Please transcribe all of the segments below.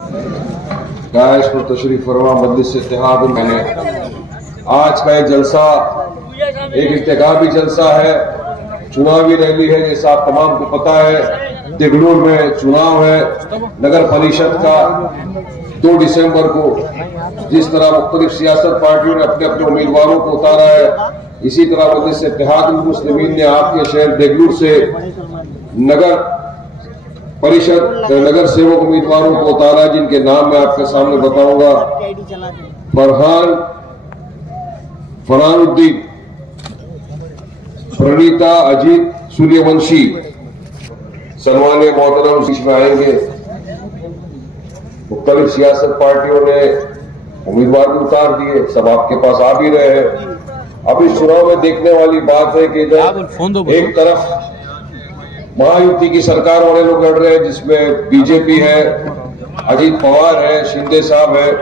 Guys पर तशरीफ फरमा मजलिस इत्तेहाद। मैंने आज का एक जलसा एक इंतखाबी जलसा है, चुनावी रैली है। जैसा आप तमाम को पता है, देगलूर में चुनाव है नगर परिषद का 2 दिसंबर को। जिस तरह मुख्तलिफ सियासत पार्टियों ने अपने अपने उम्मीदवारों को उतारा है, इसी तरह मजलिस इत्तेहादुल मुस्लिमीन ने आपके शहर देगलूर से नगर परिषद नगर सेवक उम्मीदवारों को उतारा, जिनके नाम मैं आपके सामने बताऊंगा। फरहानुद्दीन, प्रणीता, अजीत, सूर्यवंशी, सलमान मोहतरम बीच में आएंगे। मुख्तलिफ सियासत पार्टियों ने उम्मीदवार भी उतार दिए, सब आपके पास आ भी रहे हैं। अब इस चुनाव में देखने वाली बात है कि इधर एक तरफ महायुति की सरकार वाले लोग लड़ रहे हैं, जिसमें बीजेपी है, अजीत पवार है, शिंदे साहब है।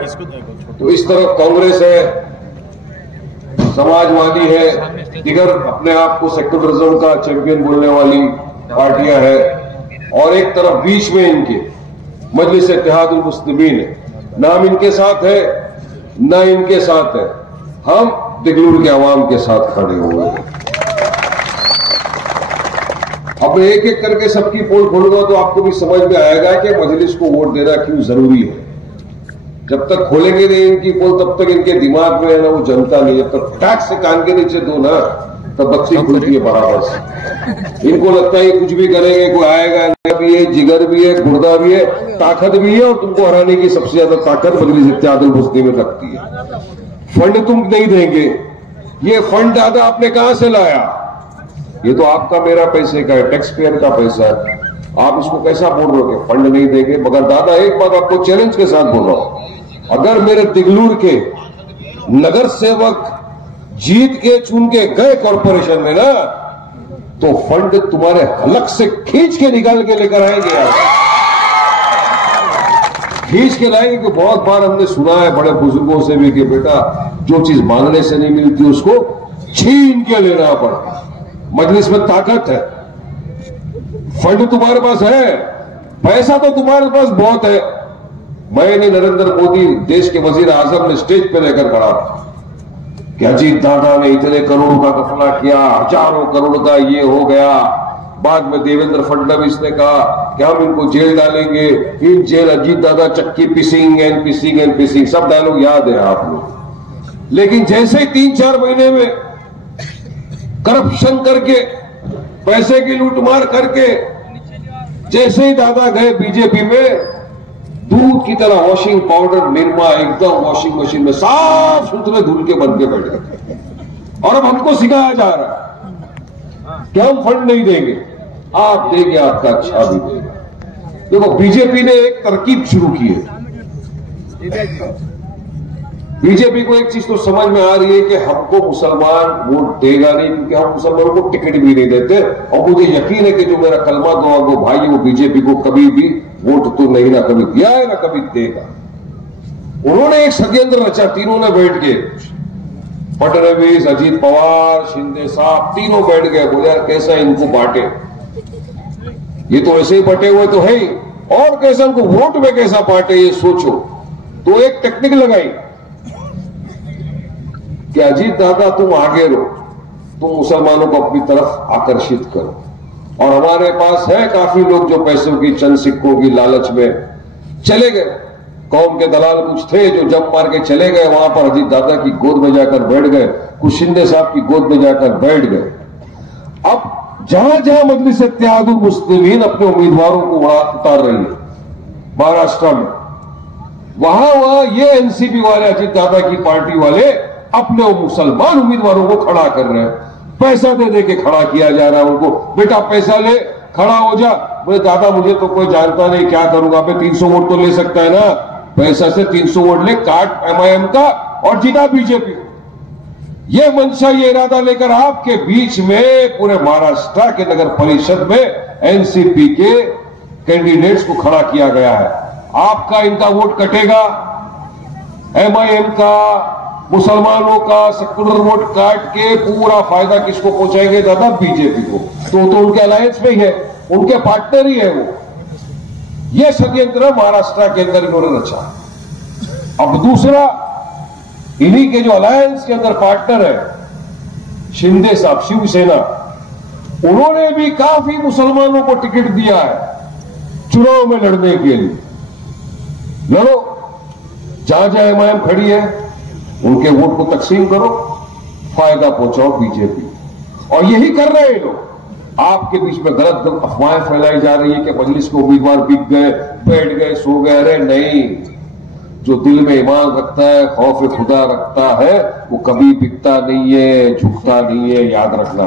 तो इस तरफ कांग्रेस है, समाजवादी है, दिगर अपने आप को सेक्युलरिज्म का चैंपियन बोलने वाली पार्टियां हैं, और एक तरफ बीच में इनके मजलिस इत्तेहादुल मुस्लिमीन है। नाम इनके साथ है ना इनके साथ है, हम देगलूर के अवाम के साथ खड़े हुए हैं। अब एक एक करके सबकी पोल खोलूंगा तो आपको भी समझ में आएगा कि मजलिस को वोट देना क्यों जरूरी है। जब तक खोलेंगे नहीं इनकी पोल, तब तक इनके दिमाग में है ना वो जनता नहीं है। तब टैक्स से कान के नीचे दो ना, तब बत्ती खुलती है बराबर से। इनको लगता है कुछ भी करेंगे, कोई आएगा भी है, जिगर भी है, गुर्दा भी है, ताकत भी है, और तुमको हराने की सबसे ज्यादा ताकत मजलिस इत्तेहादुल मुस्लिमीन रखती है। फंड तुम नहीं देंगे, ये फंड दादा आपने कहां से लाया? ये तो आपका मेरा पैसे का है, टैक्स पेयर का पैसा है। आप इसको कैसा बोल रहे हो कि फंड नहीं देंगे? मगर दादा एक बात आपको चैलेंज के साथ बोल रहा हूं, अगर मेरे देगलूर के नगर सेवक जीत के चुन के गए कॉर्पोरेशन में ना, तो फंड तुम्हारे हलक से खींच के निकाल के लेकर आएंगे यार, खींच के लाएंगे। कि बहुत बार हमने सुना है बड़े बुजुर्गों से भी कि बेटा जो चीज मांगने से नहीं मिलती उसको छीन के लेना पड़ता। मजलिस में ताकत है, फंड तुम्हारे पास है, पैसा तो तुम्हारे पास बहुत है। मैंने नरेंद्र मोदी देश के वजीर आजम ने स्टेज पे लेकर खड़ा कि अजीत दादा ने इतने करोड़ का घपला किया, हजारों करोड़ का ये हो गया। बाद में देवेंद्र फडणवीस ने कहा कि हम इनको जेल डालेंगे, इन जेल अजीत दादा चक्की पिसिंग एंड पिसिंग एंड पिसिंग, सब डायलॉग याद है आप लोग। लेकिन जैसे ही 3-4 महीने में करप्शन करके, पैसे की लूटमार करके, जैसे ही दादा गए बीजेपी में, दूध की तरह वॉशिंग पाउडर निरमा एकदम वॉशिंग मशीन में साफ सुथरे धुल के बन के बैठ गए। और अब हमको सिखाया जा रहा है कि हम फंड नहीं देंगे, आप देंगे, आपका अच्छा भी देगा। देखो बीजेपी ने एक तरकीब शुरू की है। बीजेपी को एक चीज तो समझ में आ रही है कि हमको मुसलमान वोट देगा नहीं, क्योंकि हम मुसलमानों को टिकट भी नहीं देते। और मुझे यकीन है कि जो मेरा कलमा दुआ वो भाई है, वो बीजेपी को कभी भी वोट तो नहीं ना कभी दिया है ना कभी देगा। उन्होंने एक षड्यंत्र रचा, तीनों ने बैठ के, फडणवीस, अजीत पवार, शिंदे साहब, तीनों बैठ गए, बोले यार कैसा इनको बांटे, ये तो ऐसे ही बटे हुए तो है ही, और कैसा इनको वोट में कैसा बांटे ये सोचो। तो एक टेक्निक लगाई कि अजीत दादा तुम आगे रहो, तुम मुसलमानों को अपनी तरफ आकर्षित करो। और हमारे पास है काफी लोग जो पैसों की, चंद सिक्कों की लालच में चले गए। कौम के दलाल कुछ थे जो जंप मार के चले गए, वहां पर अजीत दादा की गोद में जाकर बैठ गए, कुछ शिंदे साहब की गोद में जाकर बैठ गए। अब जहां जहां मजलिस इत्तेहादुल मुस्लिमीन अपने उम्मीदवारों को उतार रही है महाराष्ट्र में, वहां ये एनसीपी वाले, अजीत दादा की पार्टी वाले अपने मुसलमान उम्मीदवारों को खड़ा कर रहे हैं। पैसा दे दे के खड़ा किया जा रहा है उनको, बेटा पैसा ले, खड़ा हो जा। बोले दादा मुझे तो कोई जानता नहीं, क्या करूंगा, मैं 300 वोट तो ले सकता है ना, पैसा से 300 वोट ले, काट एमआईएम का और जीता बीजेपी। ये मंशा, ये इरादा लेकर आपके बीच में पूरे महाराष्ट्र के नगर परिषद में एनसीपी के कैंडिडेट्स को खड़ा किया गया है। आपका इनका वोट कटेगा, एमआईएम का, मुसलमानों का सेक्युलर वोट काट के पूरा फायदा किसको पहुंचाएंगे दादा? बीजेपी को। तो उनके अलायंस में ही है, उनके पार्टनर ही है वो। यह षड्यंत्र महाराष्ट्र के अंदर इन्होंने रचा। अब दूसरा, इन्हीं के जो अलायंस के अंदर पार्टनर है शिंदे साहब, शिवसेना, उन्होंने भी काफी मुसलमानों को टिकट दिया है चुनाव में लड़ने के लिए। लड़ो, जहां जहां एमआईएम खड़ी है उनके वोट को तकसीम करो, फायदा पहुंचाओ बीजेपी। और यही कर रहे हैं लोग। आपके बीच में गलत अफवाहें फैलाई जा रही है कि मजलिस के उम्मीदवार बिक गए, बैठ गए, सो गए। अरे नहीं, जो दिल में ईमान रखता है, खौफ खुदा रखता है, वो कभी बिकता नहीं है, झुकता नहीं है, याद रखना।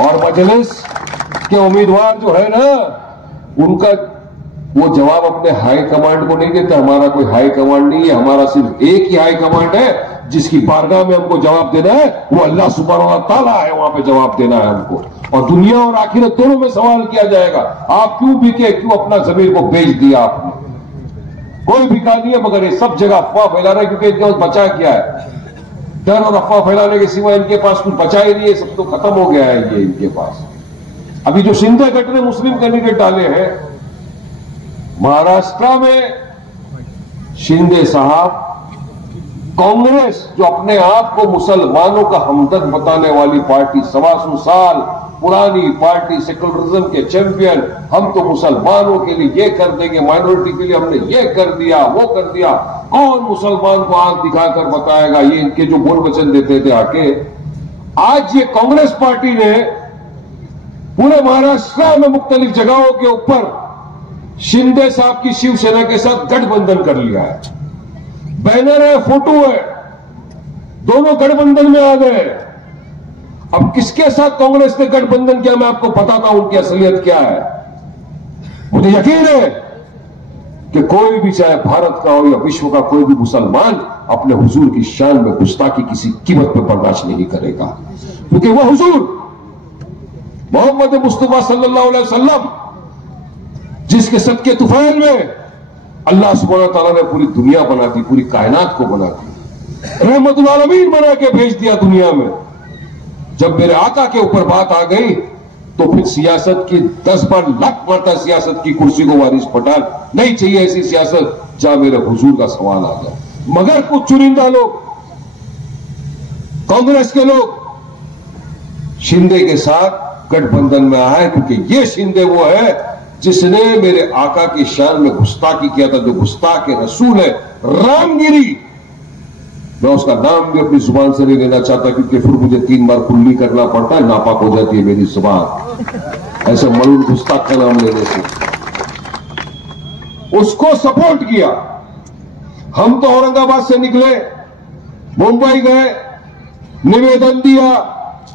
और मजलिस के उम्मीदवार जो है ना, उनका वो जवाब अपने हाई कमांड को नहीं देता। हमारा कोई हाई कमांड नहीं है, हमारा सिर्फ एक ही हाई कमांड है जिसकी बारगाह में हमको जवाब देना है, वो अल्लाह सुब्हानहू व तआला है। वहां पे जवाब देना है हमको, और दुनिया और आखिरत दोनों में सवाल किया जाएगा। आप क्यों बिके, क्यों अपना जमीर को बेच दिया आपने? कोई बिका नहीं है, मगर ये सब जगह अफवाह फैला रहे, क्योंकि इनके पास बचा क्या है? डर और अफवाह फैलाने के सिवा इनके पास कुछ बचा ही नहीं है, सब तो खत्म हो गया है ये इनके पास। अभी जो शिंदे गट ने मुस्लिम कैंडिडेट डाले हैं महाराष्ट्र में, शिंदे साहब, कांग्रेस जो अपने आप को मुसलमानों का हमदर्द बताने वाली पार्टी, 125 साल पुरानी पार्टी, सेकुलरिज्म के चैंपियन, हम तो मुसलमानों के लिए ये कर देंगे, माइनॉरिटी के लिए हमने ये कर दिया, वो कर दिया। कौन मुसलमान को आंख दिखाकर बताएगा? ये इनके जो बोल वचन देते थे आके, आज ये कांग्रेस पार्टी ने पूरे महाराष्ट्र में मुख्तलिफ जगहों के ऊपर शिंदे साहब की शिवसेना के साथ गठबंधन कर लिया है। बैनर है, फोटो है, दोनों गठबंधन में आ गए। अब किसके साथ कांग्रेस ने गठबंधन किया, मैं आपको बताता हूं उनकी असलियत क्या है। मुझे यकीन है कि कोई भी, चाहे भारत का हो या विश्व का कोई भी मुसलमान, अपने हुजूर की शान में गुस्ताखी किसी कीमत पे बर्दाश्त नहीं करेगा, क्योंकि वह हुजूर मोहम्मद मुस्तफा सल्लल्लाहु अलैहि वसल्लम, जिसके सदके तुफैल में अल्लाह सुब्हानहू व तआला ने पूरी दुनिया बना दी, पूरी कायनात को बना दी, रहमतुल आलमीन बना के भेज दिया दुनिया में। जब मेरे आका के ऊपर बात आ गई तो फिर सियासत की 10 बार लाख मरता सियासत की कुर्सी को वारिस पठान नहीं चाहिए। ऐसी सियासत जहां मेरे हुजूर का सवाल आ गया। मगर कुछ चुनिंदा लोग, कांग्रेस के लोग, शिंदे के साथ गठबंधन में आए, क्योंकि ये शिंदे वो है जिसने मेरे आका की शान में गुस्ताखी किया था, जो गुस्ताख रसूल है, रामगिरी। मैं उसका नाम भी अपनी जुबान से नहीं लेना चाहता, क्योंकि फिर मुझे 3 बार कुल्ली करना पड़ता है, नापाक हो जाती है मेरी जुबान ऐसे मलून गुस्ताख का नाम लेने से। उसको सपोर्ट किया। हम तो औरंगाबाद से निकले, मुंबई गए, निवेदन दिया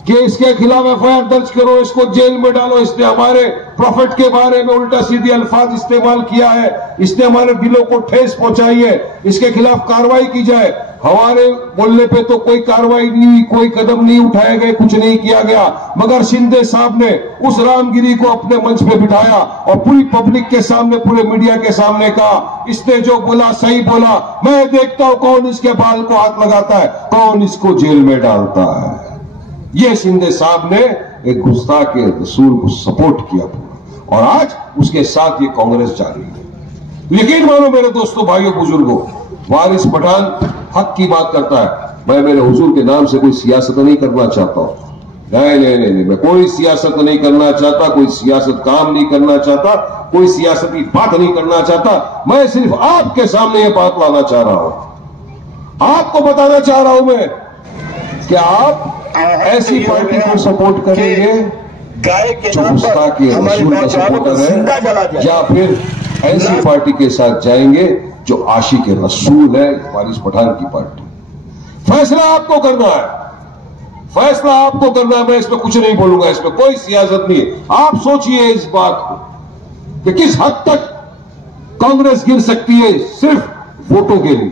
कि इसके खिलाफ एफआईआर दर्ज करो, इसको जेल में डालो, इसने हमारे प्रॉफिट के बारे में उल्टा सीधे अल्फाज इस्तेमाल किया है, इसने हमारे दिलों को ठेस पहुंचाई है, इसके खिलाफ कार्रवाई की जाए। हमारे बोलने पे तो कोई कार्रवाई नहीं हुई, कोई कदम नहीं उठाए गए, कुछ नहीं किया गया। मगर शिंदे साहब ने उस रामगिरी को अपने मंच पे बिठाया और पूरी पब्लिक के सामने, पूरे मीडिया के सामने कहा, इसने जो बोला सही बोला, मैं देखता हूं कौन इसके बाल को हाथ लगाता है, कौन इसको जेल में डालता है। ये शिंदे साहब ने एक गुस्ताख के रसूल को सपोर्ट किया पूरा, और आज उसके साथ ये कांग्रेस जा रही है। यकीन मानो मेरे दोस्तों, भाइयों, बुजुर्गों, वारिस पठान हक की बात करता है। मैं मेरे हुजूर के नाम से कोई सियासत नहीं करना चाहता हूं। नहीं नहीं नहीं, मैं कोई सियासत नहीं करना चाहता, कोई सियासत काम नहीं करना चाहता, कोई सियासती बात नहीं करना चाहता। मैं सिर्फ आपके सामने ये बात लाना चाह रहा हूं, आपको बताना चाह रहा हूं मैं कि आप ऐसी पार्टी को सपोर्ट करेंगे जो गुस्ताख के रसूल का सपोर्टर है, या फिर ऐसी पार्टी के साथ जाएंगे जो आशिक रसूल है, वारिस पठान की पार्टी। फैसला आपको करना है, फैसला आपको करना है। मैं इसमें कुछ नहीं बोलूंगा, इसमें कोई सियासत नहीं है। आप सोचिए इस बात को कि किस हद तक कांग्रेस गिर सकती है सिर्फ वोटों के लिए,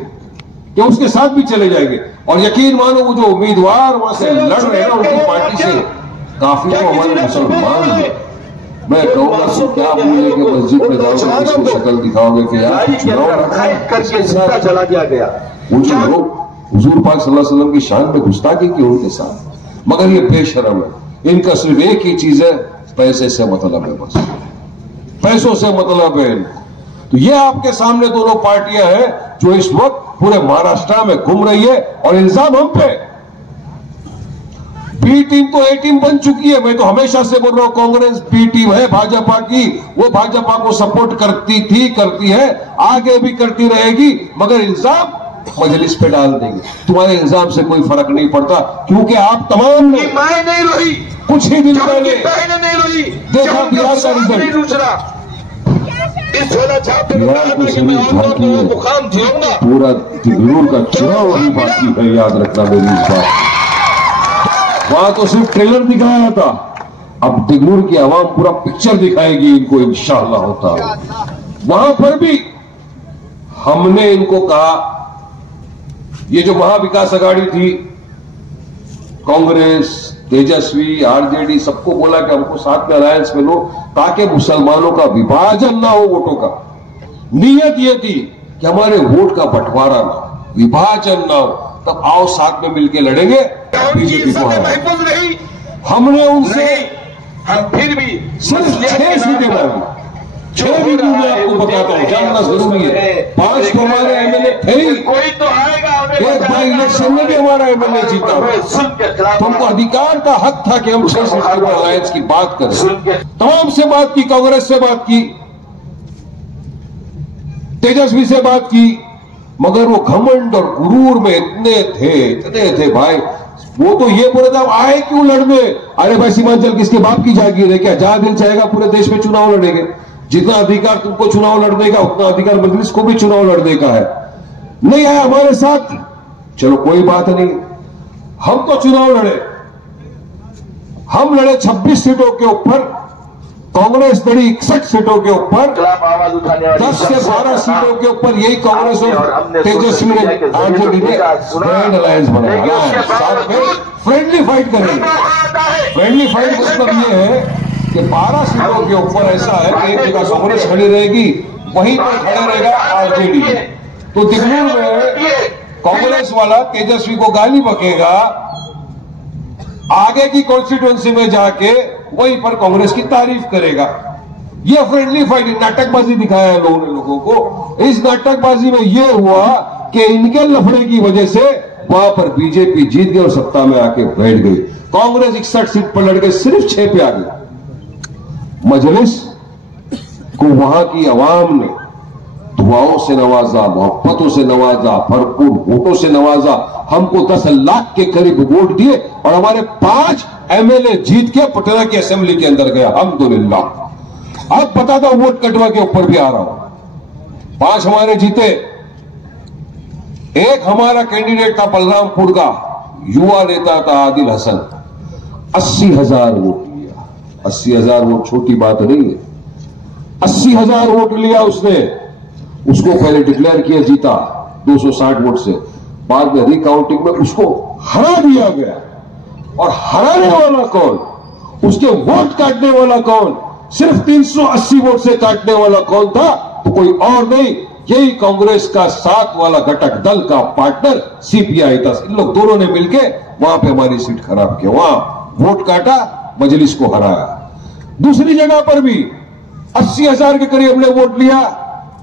कि उसके साथ भी चले जाएंगे। और यकीन मानो वो जो उम्मीदवार वहां से लड़ रहे हैं उनकी पार्टी से काफी तो हमारे मुसलमान हैं। मैं कहूंगा तो क्या बोले कि मस्जिद में जाओगे, किसको शक्ल दिखाओगे कि यार चुनाव चला गया। वो जो लोग हुजूर पाक सल्लल्लाहु अलैहि वसल्लम की शान में गुस्ताखी की उनके साथ, मगर ये बेशरम है। इनका सिर्फ एक ही चीज है, पैसे से मतलब है, बस पैसों से मतलब है इनको। तो ये आपके सामने दोनों पार्टियां हैं जो इस वक्त पूरे महाराष्ट्र में घूम रही है और इल्जाम हम पे। बी टीम तो ए टीम बन चुकी है। मैं तो हमेशा से बोल रहा हूं कांग्रेस बी टीम है भाजपा की, वो भाजपा को सपोर्ट करती थी, करती है, आगे भी करती रहेगी, मगर इल्जाम मजलिस पे डाल देंगे। तुम्हारे इल्जाम से कोई फर्क नहीं पड़ता, क्योंकि आप तमाम ने नहीं रोई, कुछ ही दिन पहले नहीं रोई, देखा बिहार का रिजल्ट। बिहार को सुनी झांकी है, पूरा दिग्लूर का चुनाव अभी बाकी है, याद रखना मेरी इस बात। वहां तो सिर्फ ट्रेलर दिखाया था, अब दिग्लूर की आवाम पूरा पिक्चर दिखाएगी इनको इंशाअल्लाह होता है। वहां पर भी हमने इनको कहा, ये जो महाविकास अघाड़ी थी, कांग्रेस, तेजस्वी, आरजेडी, सबको बोला कि हमको साथ में अलायंस में लो ताकि मुसलमानों का विभाजन ना हो वोटों का। नीयत ये थी कि हमारे वोट का बंटवारा ना हो, विभाजन ना हो, तब आओ साथ में मिलकर लड़ेंगे बीजेपी को हराएंगे। हमने उनसे हम फिर भी सिर्फ 6 सीटें मांगी। 6 भी मैं आपको बताता हूं, जानना जरूरी है। 5 तो हमारे एमएलए थे ही, कोई तो आएगा, एक बार इलेक्शन में भी हमारा एमएलए जीता। तुमको अधिकार का हक था कि हम 6 सीटों पर अलायंस की बात करें। तमाम से बात की, कांग्रेस से बात की, तेजस्वी से बात की, मगर वो घमंड और गुरूर में इतने थे भाई। वो तो ये बोले थे आए क्यों लड़ने। अरे भाई सीमांचल किसके बाप की जागीर है क्या? जहां दिल चाहेगा पूरे देश में चुनाव लड़ेंगे। जितना अधिकार तुमको चुनाव लड़ने का, उतना अधिकार मजलिस को भी चुनाव लड़ने का है। नहीं आया हमारे साथ, चलो कोई बात नहीं, हम तो चुनाव लड़े। हम लड़े 26 सीटों के ऊपर, कांग्रेस लड़ी 61 सीटों के ऊपर, 10 से 12 सीटों के ऊपर यही कांग्रेस और तेजस्वी ने आरजेडी ने ग्रैंड अलायंस बनाया। साथ में फ्रेंडली फाइट करेंगे। फ्रेंडली फाइट मतलब ये है कि 12 सीटों के ऊपर ऐसा है कि एक जगह कांग्रेस खड़ी रहेगी, वहीं पर खड़ा रहेगा आरजेडी। तो दिल्ली में कांग्रेस वाला तेजस्वी को गाली बकेगा, आगे की कॉन्स्टिट्यूएंसी में जाके वहीं पर कांग्रेस की तारीफ करेगा। यह फ्रेंडली फाइट, नाटकबाजी दिखाया है लोगों ने लोगों को। इस नाटकबाजी में यह हुआ कि इनके लफड़े की वजह से वहां पर बीजेपी जीत गई और सत्ता में आके बैठ गई। कांग्रेस 61 सीट पर लड़ गई, सिर्फ 6 पे आ गई। मजलिस को वहां की आवाम ने दुआओं से नवाजा, मोहब्बतों से नवाजा, भरपूर वोटों से नवाजा। हमको 10 लाख के करीब वोट दिए और हमारे 5 एमएलए जीत के पटना की असेंबली के अंदर गया, अल्हम्दुलिल्लाह। अब बताता हूं, वोट कटवा के ऊपर भी आ रहा हूं। 5 हमारे जीते। एक हमारा कैंडिडेट था बलरामपुर का, युवा नेता था आदिल हसन, 80,000 वोट लिया। 80,000 वोट छोटी बात नहीं है। 80,000 वोट लिया उसने। उसको पहले डिक्लेयर किया जीता 260 वोट से, बाद में रिकाउंटिंग में उसको हरा दिया गया। और हराने वाला कौन? उसके वोट काटने वाला कौन? सिर्फ 380 वोट से काटने वाला कौन था? तो कोई और नहीं, यही कांग्रेस का 7 वाला घटक दल का पार्टनर सीपीआई था। इन लोग दोनों ने मिलकर वहां पे हमारी सीट खराब किया, वहां वोट काटा, मजलिस को हराया। दूसरी जगह पर भी 80,000 के करीब हमने वोट लिया,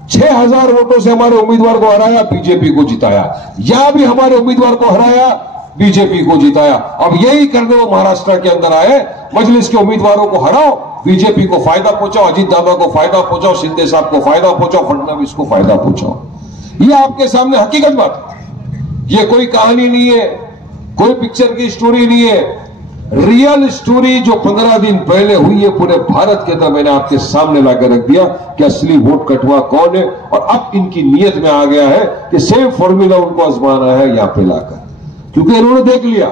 6,000 वोटों से हमारे उम्मीदवार को हराया, बीजेपी को जिताया। यहां भी हमारे उम्मीदवार को हराया, बीजेपी को जिताया। अब यही करने वो महाराष्ट्र के अंदर आए, मजलिस के उम्मीदवारों को हराओ, बीजेपी को फायदा पहुंचाओ, अजीत दादा को फायदा पहुंचाओ, शिंदे साहब को फायदा पहुंचाओ, फडणवीस को फायदा पहुंचाओ। ये आपके सामने हकीकत बात है। ये कोई कहानी नहीं है, कोई पिक्चर की स्टोरी नहीं है। रियल स्टोरी जो 15 दिन पहले हुई है पूरे भारत के अंदर, मैंने आपके सामने लाकर रख दिया कि असली वोट कटवा कौन है। और अब इनकी नीयत में आ गया है कि सेम फॉर्मूला उनको आजमाना है यहां पे लाकर, क्योंकि इन्होंने देख लिया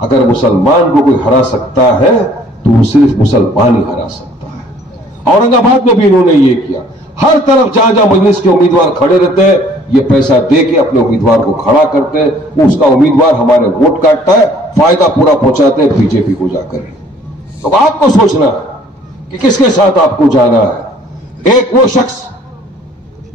अगर मुसलमान को कोई हरा सकता है तो वो सिर्फ मुसलमान ही हरा सकता है। औरंगाबाद में भी इन्होंने ये किया। हर तरफ जहां जहां मजलिस के उम्मीदवार खड़े रहते हैं, ये पैसा दे के अपने उम्मीदवार को खड़ा करते हैं, वो उसका उम्मीदवार हमारे वोट काटता है, फायदा पूरा पहुंचाते हैं बीजेपी को जाकर। तो आपको सोचना है कि किसके साथ आपको जाना है। एक वो शख्स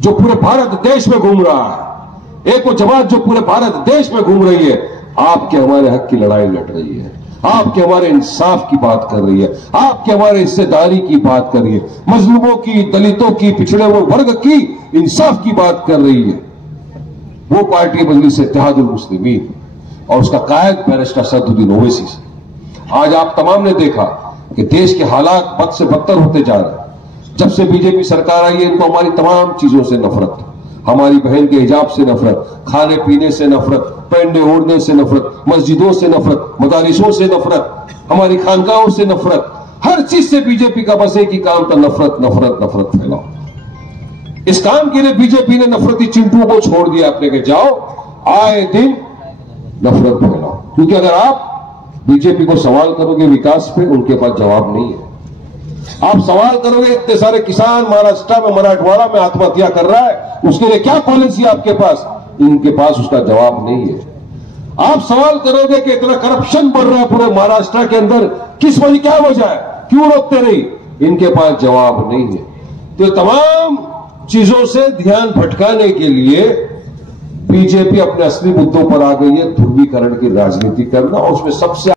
जो पूरे भारत देश में घूम रहा है, एक वो जमात जो पूरे भारत देश में घूम रही है, आपके हमारे हक की लड़ाई लड़ रही है। आपके हमारे इंसाफ की बात कर रही है, आपके हमारे हिस्सेदारी की बात कर रही है, मजलूमों की, दलितों की, पिछड़े हुए वर्ग की इंसाफ की बात कर रही है। वो पार्टी मजलिस इत्तेहादुल मुस्लिमीन और उसका कायद बैरिस्टर असदुद्दीन ओवैसी से। आज आप तमाम ने देखा कि देश के हालात बद से बदतर होते जा रहे हैं। जब से बीजेपी सरकार आई है, इनको हमारी तमाम चीजों से नफरत, हमारी बहन के हिजाब से नफरत, खाने पीने से नफरत, पहनने ओढ़ने से नफरत, मस्जिदों से नफरत, मदारिसों से नफरत, हमारी खानकाहों से नफरत, हर चीज से बीजेपी का बस एक ही काम था, नफरत नफरत नफरत फैलाओ। इस काम के लिए बीजेपी ने नफरती चिंटुओं को छोड़ दिया अपने के, जाओ आए दिन नफरत फैलाओ। क्योंकि अगर आप बीजेपी को सवाल करोगे विकास पे, उनके पास जवाब नहीं है। आप सवाल करोगे इतने सारे किसान महाराष्ट्र में, मराठवाड़ा में आत्महत्या कर रहा है, उसके लिए क्या पॉलिसी आपके पास, इनके पास उसका जवाब नहीं है। आप सवाल करोगे कि इतना करप्शन बढ़ रहा है पूरे महाराष्ट्र के अंदर, किस वजह, क्या वजह है, क्यों रोकते रही, इनके पास जवाब नहीं है। तो तमाम चीजों से ध्यान भटकाने के लिए बीजेपी अपने असली मुद्दों पर आ गई है, ध्रुवीकरण की राजनीति करना, और उसमें सबसे